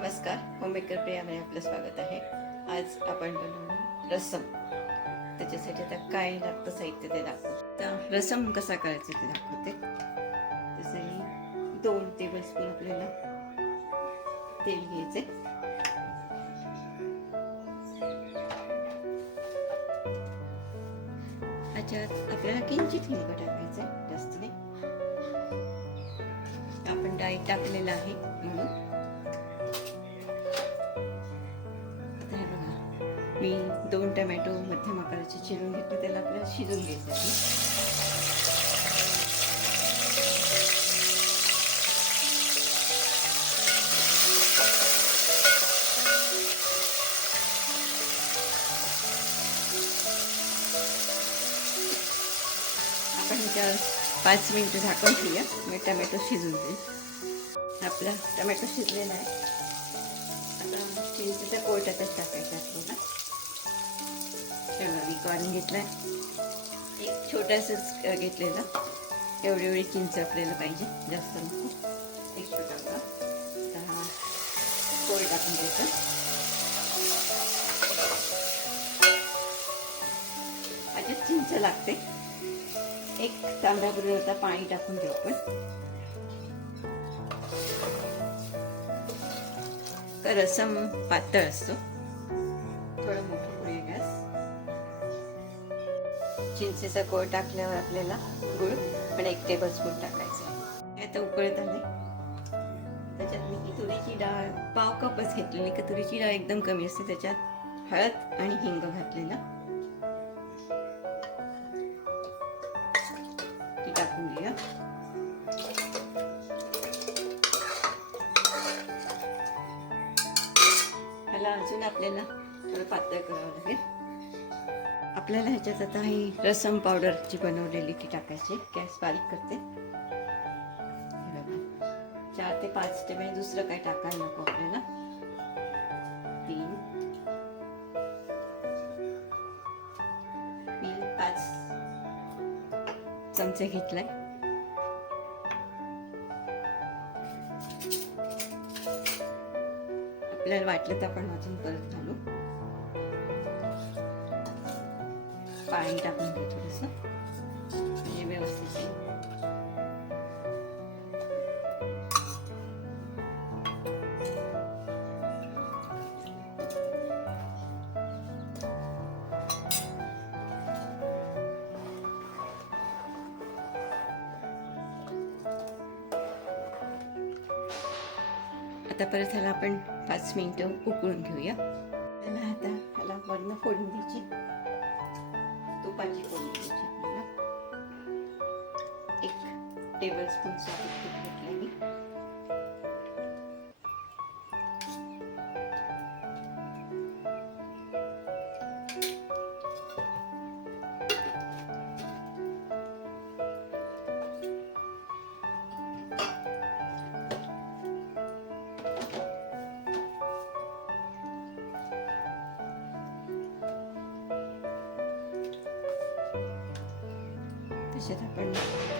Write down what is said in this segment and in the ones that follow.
नमस्कार होममेकर प्रियामध्ये आपलं स्वागत आहे. आज आपण बनवणार रसम. त्याच्यासाठी आता काय लागतं साहित्य ते दाखवतो तर रसम कसा करायचा ते दाखवते. त्यासाठी दोन टेबलस्पून आपल्याला तेल घ्यायचे त्याच्यात आपल्याला किंचित हिरवं टाकायचं जास्त नाही. आपण डाळी टाकलेलं आहे म्हणून. मी दोन टमॅटो मध्यम आकाराचे चिरून घेतले त्याला आपल्याला शिजून घ्यायसाठी. आपण त्या पाच मिनटं झाकून ठेवूया मी टमॅटो शिजून देईल आपला टमॅटो शिजलेला आहे. आता चिंचेचा कोळ त्याच्यात टाकायचा आपल्याला तेव्हा मी कॉर्न घेतलाय. एक छोटासाच अ, घेतलेला. एवढी एवढी चिंच आपल्याला पाहिजे जास्त नको. एक छोटा हा टाकून द्यायचा ह्याच्यात चिंच लागते. एक तांब्यापूर्वी आता पाणी टाकून घेऊ आपण. रसम पातळ असतो. थोडं मोठं करूया गॅस. चिंचेचा गोळ टाकल्यावर आपल्याला गुळ आणि एक टेबल स्पून टाकायचं हे आता उकळत आले. त्याच्यात मी तुरीची डाळ पाव कपच घेतलेली का? तुरीची डाळ एकदम कमी असते. त्याच्यात हळद आणि हिंग घातलेला. ती टाकून घेऊया. ह्याला अजून आपल्याला थोडं पातळ करावं लागेल. आपल्याला ह्याच्यात आता ही रसम पावडरची बनवलेली ती टाकायची. गॅस बारीक करते. चार ते पाच टेबल दुसरं काय टाकायला नको आपल्याला. तीन. मी पाच चमचे घेतलाय. आपल्याला वाटलं तर आपण अजून परत घालू. पाणी टाकून घेऊ थोडंसं. म्हणजे व्यवस्थित आता परत ह्याला आपण पाच मिनिटं उकळून घेऊया. त्याला आता ह्याला वरनं फोडून द्यायची. एक टेबल स्पून तूप घेतलं मी त्याच्यात आपण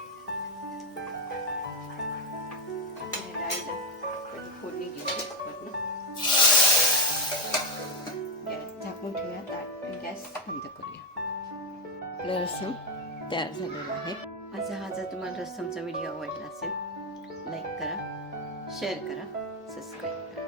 आपलं रस्सम तयार झालेला आहे. माझा हा जर तुम्हाला रस्समचा व्हिडिओ आवडला असेल लाईक करा शेअर करा सबस्क्राईब करा.